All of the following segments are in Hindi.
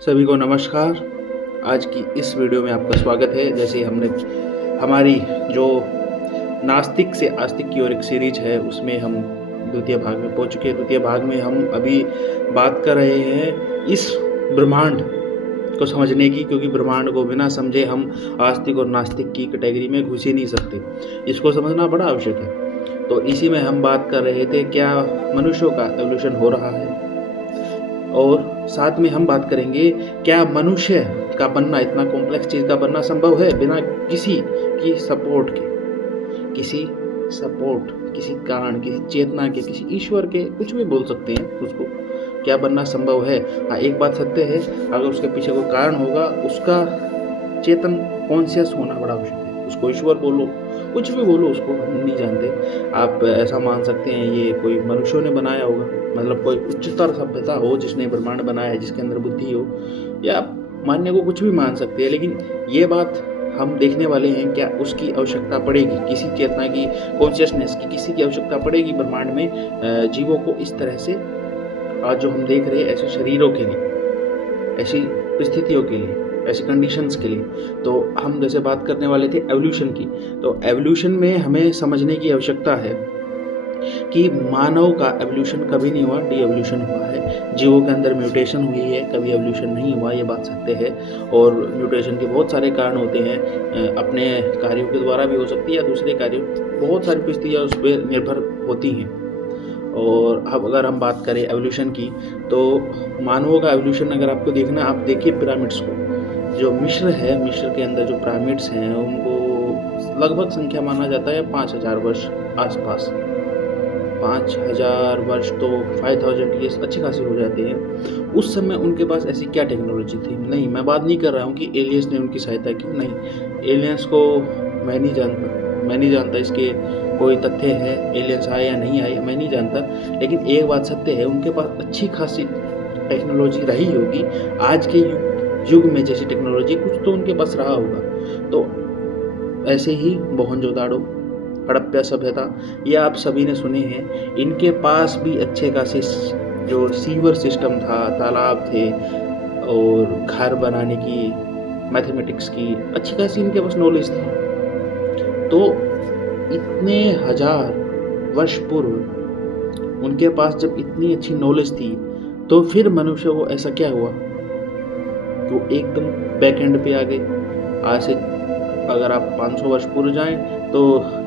सभी को नमस्कार। आज की इस वीडियो में आपका स्वागत है। जैसे हमने हमारी जो नास्तिक से आस्तिक की ओर एक सीरीज है, उसमें हम द्वितीय भाग में पहुंच चुके हैं। द्वितीय भाग में हम अभी बात कर रहे हैं इस ब्रह्मांड को समझने की, क्योंकि ब्रह्मांड को बिना समझे हम आस्तिक और नास्तिक की कैटेगरी में घुस ही नहीं सकते। इसको समझना बड़ा आवश्यक है। तो इसी में हम बात कर रहे थे, क्या मनुष्यों का एवोल्यूशन हो रहा है, और साथ में हम बात करेंगे क्या मनुष्य का बनना, इतना कॉम्प्लेक्स चीज़ का बनना संभव है बिना किसी की सपोर्ट के, किसी कारण, किसी चेतना के, किसी ईश्वर के, कुछ भी बोल सकते हैं उसको। क्या बनना संभव है? हाँ, एक बात सत्य है, अगर उसके पीछे कोई कारण होगा, उसका चेतन कॉन्शियस होना बड़ा आवश्यक है। उसको ईश्वर बोलो, कुछ भी बोलो, उसको हम नहीं जानते। आप ऐसा मान सकते हैं ये कोई मनुष्यों ने बनाया होगा, मतलब कोई उच्चतर सभ्यता हो जिसने ब्रह्मांड बनाया है, जिसके अंदर बुद्धि हो, या मानने को कुछ भी मान सकते हैं। लेकिन ये बात हम देखने वाले हैं, क्या उसकी आवश्यकता पड़ेगी, किसी चेतना की, कॉन्शियसनेस की, किसी की आवश्यकता पड़ेगी ब्रह्मांड में जीवों को इस तरह से, आज जो हम देख रहे हैं ऐसे शरीरों के लिए, ऐसी परिस्थितियों के लिए, ऐसी कंडीशंस के लिए। तो हम जैसे बात करने वाले थे एवोल्यूशन की, तो एवोल्यूशन में हमें समझने की आवश्यकता है कि मानव का एवोल्यूशन कभी नहीं हुआ, डी एवोल्यूशन हुआ है। जीवों के अंदर म्यूटेशन हुई है, कभी एवोल्यूशन नहीं हुआ, ये बात सत्य है। और म्यूटेशन के बहुत सारे कारण होते हैं, अपने कार्यों के द्वारा भी हो सकती है या दूसरे कार्यों, बहुत सारी परिस्थितियाँ उस पर निर्भर होती हैं। और अब अगर हम बात करें एवोल्यूशन की, तो मानवों का एवोल्यूशन अगर आपको देखना है, आप देखिए पिरामिड्स को। जो मिस्र है, मिस्र के अंदर जो पिरामिड्स हैं, उनको लगभग संख्या माना जाता है 5000 वर्ष आसपास। 5000 वर्ष तो 5000 ईयर्स अच्छी खासी हो जाते हैं। उस समय उनके पास ऐसी क्या टेक्नोलॉजी थी? नहीं, मैं बात नहीं कर रहा हूँ कि एलियंस ने उनकी सहायता की, नहीं, एलियंस को मैं नहीं जानता इसके कोई तथ्य है, एलियंस आए या नहीं आए मैं नहीं जानता। लेकिन एक बात सत्य है, उनके पास अच्छी खासी टेक्नोलॉजी रही होगी। आज के युग में जैसी टेक्नोलॉजी कुछ तो उनके पास रहा होगा। तो ऐसे ही मोहनजोदाड़ो, हड़प्पा सभ्यता, ये आप सभी ने सुने हैं। इनके पास भी अच्छे खासे जो सीवर सिस्टम था, तालाब थे, और घर बनाने की, मैथमेटिक्स की अच्छी खासी इनके पास नॉलेज थी। तो इतने हजार वर्ष पूर्व उनके पास जब इतनी अच्छी नॉलेज थी, तो फिर मनुष्य को ऐसा क्या हुआ जो एकदम बैक एंड पे आ गए? आज से अगर आप 500 वर्ष पूर्व जाएं, तो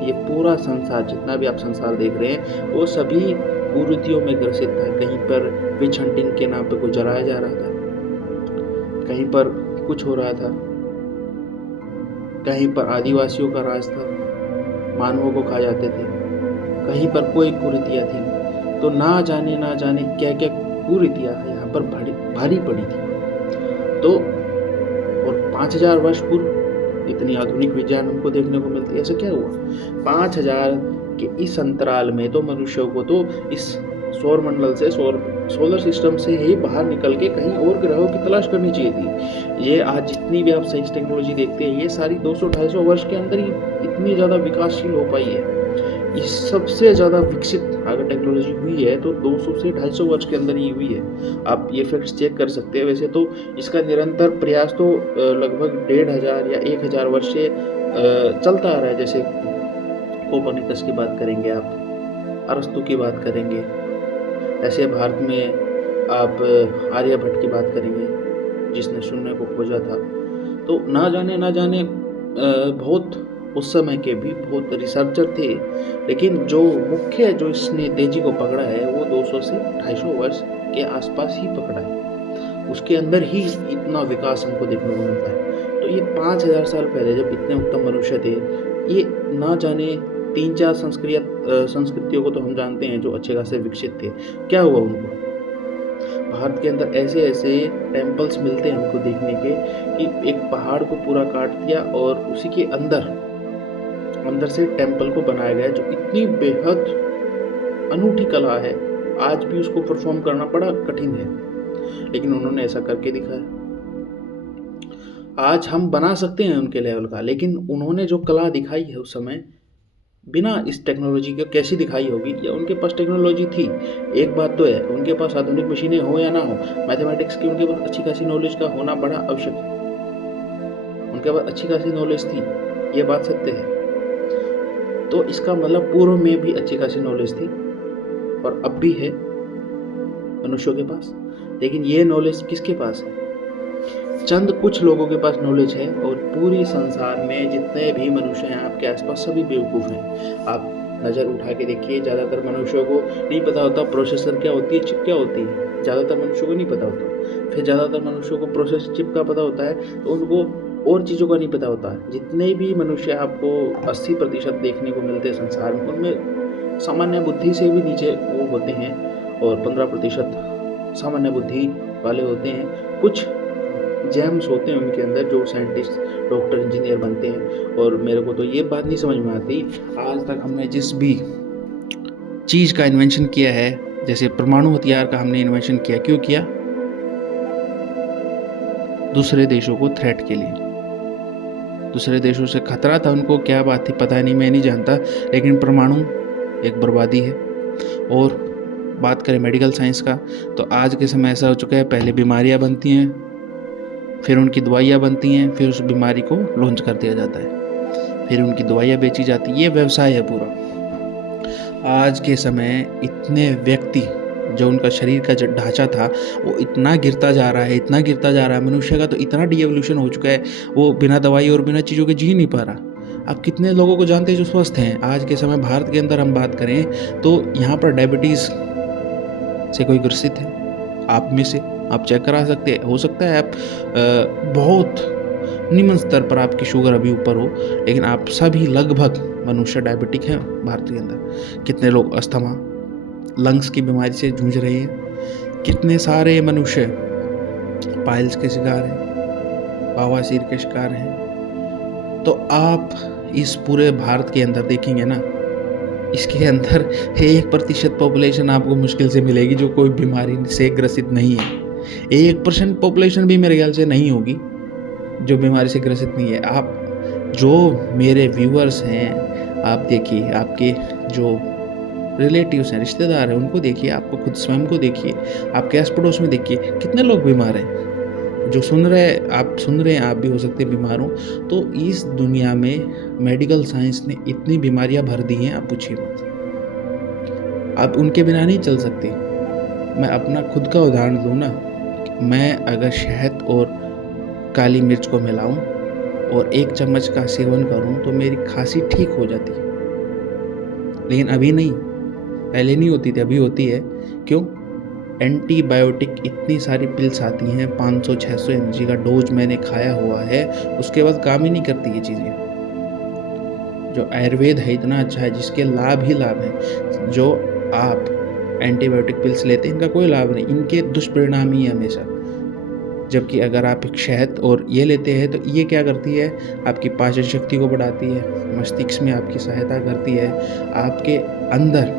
ये पूरा संसार, जितना भी आप संसार देख रहे हैं, वो सभी कुरीतियों में ग्रसित था। कहीं पर विच हंटिंग के नाम पे को जलाया जा रहा था, कहीं पर कुछ हो रहा था, कहीं पर आदिवासियों का राज था, मानवों को खा जाते थे, कहीं पर कोई कुरीतियाँ थी। तो ना जाने क्या क्या कुरीतियाँ यहाँ पर भारी पड़ी थी। तो और 5000 वर्ष पूर्व इतनी आधुनिक विज्ञान हमको देखने को मिलती है। ऐसा क्या हुआ? 5000 के इस अंतराल में तो मनुष्यों को तो इस सौर मंडल से, सोलर सिस्टम से ही बाहर निकल के कहीं और ग्रहों की तलाश करनी चाहिए थी। ये आज जितनी भी आप साइंस टेक्नोलॉजी देखते हैं, ये सारी 200-250 वर्ष के अंदर ही इतनी ज़्यादा विकासशील हो पाई है। इस सबसे ज़्यादा विकसित अगर टेक्नोलॉजी हुई है तो 200 से 250 वर्ष के अंदर ही हुई है। आप ये फैक्ट्स चेक कर सकते हैं। वैसे तो इसका निरंतर प्रयास तो लगभग 1500 या 1000 वर्ष से चलता आ रहा है। जैसे कोपर्निकस की बात करेंगे आप, अरस्तु की बात करेंगे, ऐसे भारत में आप आर्यभट्ट की बात करेंगे जिसने शून्य को खोजा था। तो ना जाने बहुत उस समय के भी बहुत रिसर्चर थे, लेकिन जो मुख्य जो इसने तेजी को पकड़ा है वो 200 से 250 वर्ष के आसपास ही पकड़ा है। उसके अंदर ही इतना विकास हमको देखने को मिलता है। तो ये 5000 साल पहले जब इतने उत्तम मनुष्य थे, ये ना जाने 3-4 संस्कृतियों को तो हम जानते हैं जो अच्छे खासे विकसित थे, क्या हुआ उनको? भारत के अंदर ऐसे ऐसे टेम्पल्स मिलते हैं हमको देखने के कि एक पहाड़ को पूरा काट दिया और उसी के अंदर से टेम्पल को बनाया गया, जो इतनी बेहद अनूठी कला है। आज भी उसको परफॉर्म करना बड़ा कठिन है, लेकिन उन्होंने ऐसा करके दिखाया। आज हम बना सकते हैं उनके लेवल का, लेकिन उन्होंने जो कला दिखाई है उस समय, बिना इस टेक्नोलॉजी के कैसी दिखाई होगी, या उनके पास टेक्नोलॉजी थी। एक बात तो है, उनके पास आधुनिक मशीनें हो या ना हो, मैथमेटिक्स की उनके पास अच्छी खासी नॉलेज का होना बड़ा आवश्यक है। उनके पास अच्छी खासी नॉलेज थी, ये बात सत्य है। तो इसका मतलब पूर्व में भी अच्छी खासी नॉलेज थी और अब भी है मनुष्यों के पास। लेकिन ये नॉलेज किसके पास है? चंद कुछ लोगों के पास नॉलेज है, और पूरी संसार में जितने भी मनुष्य हैं आपके आसपास सभी बेवकूफ़ हैं। आप नज़र उठा के देखिए, ज़्यादातर मनुष्यों को नहीं पता होता प्रोसेसर क्या होती है, चिप क्या होती है। ज़्यादातर मनुष्यों को नहीं पता होता। फिर ज़्यादातर मनुष्यों को प्रोसेसर चिप का पता होता है, तो उनको और चीज़ों का नहीं पता होता। जितने भी मनुष्य आपको 80% देखने को मिलते हैं संसार में, उनमें सामान्य बुद्धि से भी नीचे वो होते हैं, और 15% सामान्य बुद्धि वाले होते हैं। कुछ जेम्स होते हैं उनके अंदर, जो साइंटिस्ट, डॉक्टर, इंजीनियर बनते हैं। और मेरे को तो ये बात नहीं समझ में आती, आज तक हमने जिस भी चीज़ का इन्वेंशन किया है, जैसे परमाणु हथियार का हमने इन्वेंशन किया, क्यों किया? दूसरे देशों को थ्रेट के लिए। दूसरे देशों से खतरा था उनको, क्या बात थी पता नहीं, मैं नहीं जानता। लेकिन परमाणु एक बर्बादी है। और बात करें मेडिकल साइंस का, तो आज के समय ऐसा हो चुका है, पहले बीमारियां बनती हैं, फिर उनकी दवाइयाँ बनती हैं, फिर उस बीमारी को लॉन्च कर दिया जाता है, फिर उनकी दवाइयाँ बेची जाती हैं। ये व्यवसाय है पूरा। आज के समय इतने व्यक्ति, जो उनका शरीर का जो ढांचा था वो इतना गिरता जा रहा है, इतना गिरता जा रहा है। मनुष्य का तो इतना डी एवोल्यूशन हो चुका है, वो बिना दवाई और बिना चीज़ों के जी नहीं पा रहा। आप कितने लोगों को जानते हैं जो स्वस्थ हैं? आज के समय भारत के अंदर हम बात करें तो यहाँ पर डायबिटीज़ से कोई ग्रसित है? आप में से आप चेक करा सकते हैं। हो सकता है आप बहुत निम्न स्तर पर आपकी शुगर अभी ऊपर हो, लेकिन आप सभी लगभग मनुष्य डायबिटिक हैं भारत के अंदर। कितने लोग अस्थमा, लंग्स की बीमारी से जूझ रहे हैं, कितने सारे मनुष्य पाइल्स के शिकार हैं, बवासीर के शिकार हैं। तो आप इस पूरे भारत के अंदर देखेंगे ना, इसके अंदर 1% पॉपुलेशन आपको मुश्किल से मिलेगी जो कोई बीमारी से ग्रसित नहीं है। 1% पॉपुलेशन भी मेरे ख्याल से नहीं होगी जो बीमारी से ग्रसित नहीं है। आप जो मेरे व्यूअर्स हैं, आप देखिए, आपके जो रिलेटिव्स हैं, रिश्तेदार हैं, उनको देखिए, आपको खुद स्वयं को देखिए, आपके आस पड़ोस में देखिए कितने लोग बीमार हैं। जो सुन रहे हैं, आप भी हो सकते हैं बीमार हो। तो इस दुनिया में मेडिकल साइंस ने इतनी बीमारियां भर दी हैं, आप पूछिए मत। आप उनके बिना नहीं चल सकते। मैं अपना खुद का उदाहरण दूँ ना, मैं अगर शहद और काली मिर्च को मिलाऊं और 1 चम्मच का सेवन करूं तो मेरी खांसी ठीक हो जाती है। लेकिन अभी नहीं, पहले नहीं होती थी, अभी होती है। क्यों? एंटीबायोटिक इतनी सारी पिल्स आती हैं, 500-600 mg का डोज मैंने खाया हुआ है, उसके बाद काम ही नहीं करती ये चीज़ें। जो आयुर्वेद है इतना अच्छा है, जिसके लाभ ही लाभ हैं। जो आप एंटीबायोटिक पिल्स लेते हैं, इनका कोई लाभ नहीं, इनके दुष्परिणाम ही है हमेशा। जबकि अगर आप एक शहद और ये लेते हैं तो ये क्या करती है, आपकी पाचन शक्ति को बढ़ाती है, मस्तिष्क में आपकी सहायता करती है, आपके अंदर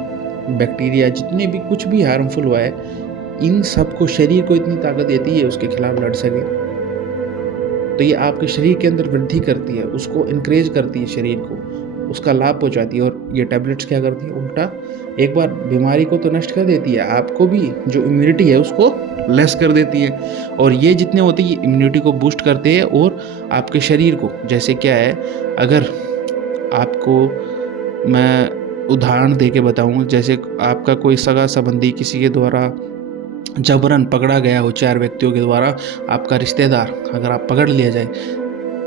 बैक्टीरिया जितने भी कुछ भी हार्मफुल हुआ है, इन सब को, शरीर को इतनी ताकत देती है उसके खिलाफ लड़ सके। तो ये आपके शरीर के अंदर वृद्धि करती है, उसको इनक्रेज करती है, शरीर को उसका लाभ पहुंचाती है। और ये टैबलेट्स क्या करती है, उल्टा एक बार बीमारी को तो नष्ट कर देती है, आपको भी जो इम्यूनिटी है उसको लेस कर देती है। और ये जितने होती है इम्यूनिटी को बूस्ट करते हैं, और आपके शरीर को, जैसे क्या है, अगर आपको मैं उदाहरण दे के बताऊँ, जैसे आपका कोई सगा संबंधी किसी के द्वारा जबरन पकड़ा गया हो, 4 व्यक्तियों के द्वारा, आपका रिश्तेदार अगर आप पकड़ लिया जाए,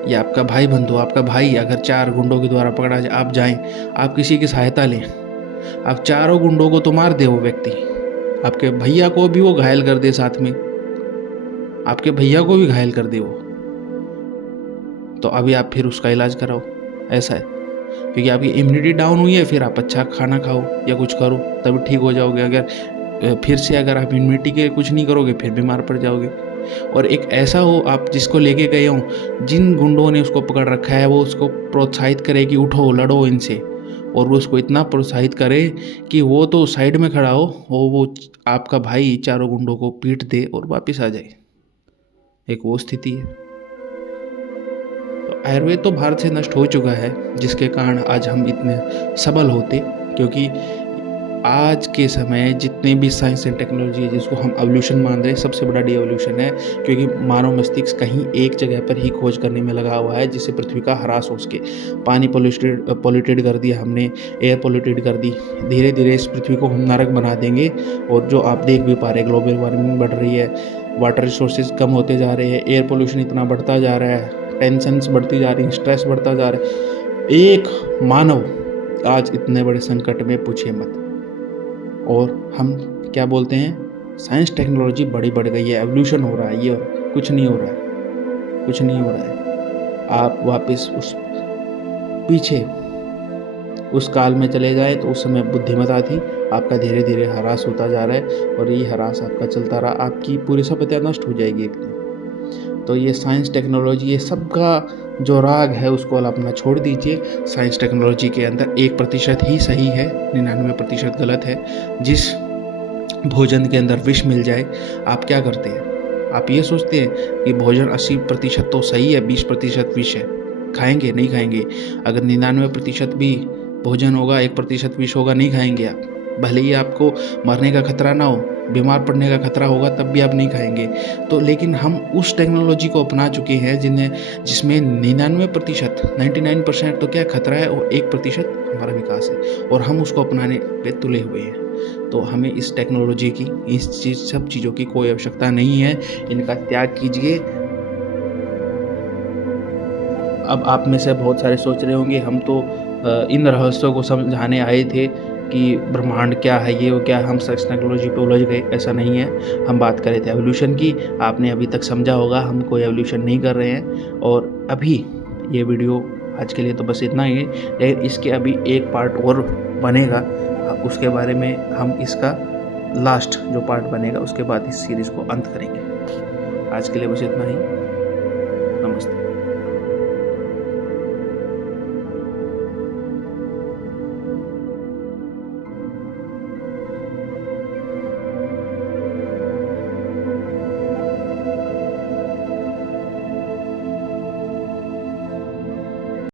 या आपका भाई बंधु, आपका भाई अगर 4 गुंडों के द्वारा पकड़ा जाए, आप जाएं, आप किसी की सहायता लें, आप चारों गुंडों को तो मार दे वो व्यक्ति, आपके भैया को भी वो घायल कर दे, साथ में आपके भैया को भी घायल कर दे वो, तो अभी आप फिर उसका इलाज कराओ। ऐसा है, क्योंकि आपकी इम्यूनिटी डाउन हुई है, फिर आप अच्छा खाना खाओ या कुछ करो तभी ठीक हो जाओगे। अगर फिर से अगर आप इम्यूनिटी के कुछ नहीं करोगे, फिर बीमार पड़ जाओगे। और एक ऐसा हो आप जिसको लेके गए हो, जिन गुंडों ने उसको पकड़ रखा है, वो उसको प्रोत्साहित करे कि उठो लड़ो इनसे, और वो उसको इतना प्रोत्साहित करे कि वो तो साइड में खड़ा हो, वो आपका भाई चारों गुंडों को पीट दे और वापस आ जाए। एक वो स्थिति है। तो आयुर्वेद तो भारत से नष्ट हो चुका है, जिसके कारण आज हम इतने सबल होते, क्योंकि आज के समय जितने भी साइंस एंड टेक्नोलॉजी है जिसको हम एवोल्यूशन मान रहे हैं, सबसे बड़ा डिवोल्यूशन है, क्योंकि मानव मस्तिष्क कहीं एक जगह पर ही खोज करने में लगा हुआ है जिससे पृथ्वी का ह्रास हो सके। पानी पॉल्यूटेड कर दिया हमने, एयर पॉल्यूटेड कर दी, धीरे धीरे इस पृथ्वी को हम नरक बना देंगे। और जो आप देख भी पा रहे हैं, ग्लोबल वार्मिंग बढ़ रही है, वाटर रिसोर्सेज कम होते जा रहे हैं, एयर पोल्यूशन इतना बढ़ता जा रहा है, टेंशन्स बढ़ती जा रही हैं, स्ट्रेस बढ़ता जा रहा है। एक मानव आज इतने बड़े संकट में, पूछिए मत। और हम क्या बोलते हैं, साइंस टेक्नोलॉजी बड़ी बढ़ गई है, एवोल्यूशन हो रहा है, ये और कुछ नहीं हो रहा है, कुछ नहीं हो रहा है। आप वापस उस पीछे उस काल में चले जाए तो उस समय बुद्धिमत्ता थी, आपका धीरे धीरे ह्रास होता जा रहा है, और ये ह्रास आपका चलता रहा, आपकी पूरी सभ्यता नष्ट हो जाएगी एक दिन। तो ये साइंस टेक्नोलॉजी, ये सबका जो राग है उसको अपना छोड़ दीजिए। साइंस टेक्नोलॉजी के अंदर 1% ही सही है, 99% गलत है। जिस भोजन के अंदर विष मिल जाए, आप क्या करते हैं? आप ये सोचते हैं कि भोजन 80% तो सही है, 20% विष है, खाएंगे नहीं खाएंगे? अगर 99% भी भोजन होगा, 1% विष होगा, नहीं खाएंगे आप। भले ही आपको मरने का खतरा ना हो, बीमार पड़ने का खतरा होगा, तब भी आप नहीं खाएंगे। तो लेकिन हम उस टेक्नोलॉजी को अपना चुके हैं जिसमें 99% तो क्या खतरा है, और 1% हमारा विकास है, और हम उसको अपनाने पे तुले हुए हैं। तो हमें इस टेक्नोलॉजी की, सब चीज़ों की कोई आवश्यकता नहीं है, इनका त्याग कीजिए। अब आप में से बहुत सारे सोच रहे होंगे, हम तो इन रहस्यों को समझाने आए थे कि ब्रह्मांड क्या है, ये वो क्या है, हम साइंस टेक्नोलॉजी पे उलझ गए। ऐसा नहीं है, हम बात कर रहे थे एवोल्यूशन की। आपने अभी तक समझा होगा, हम कोई एवोल्यूशन नहीं कर रहे हैं। और अभी ये वीडियो आज के लिए तो बस इतना ही है, लेकिन इसके अभी एक पार्ट और बनेगा, उसके बारे में हम इसका लास्ट जो पार्ट बनेगा उसके बाद इस सीरीज़ को अंत करेंगे। आज के लिए बस इतना ही। नमस्ते।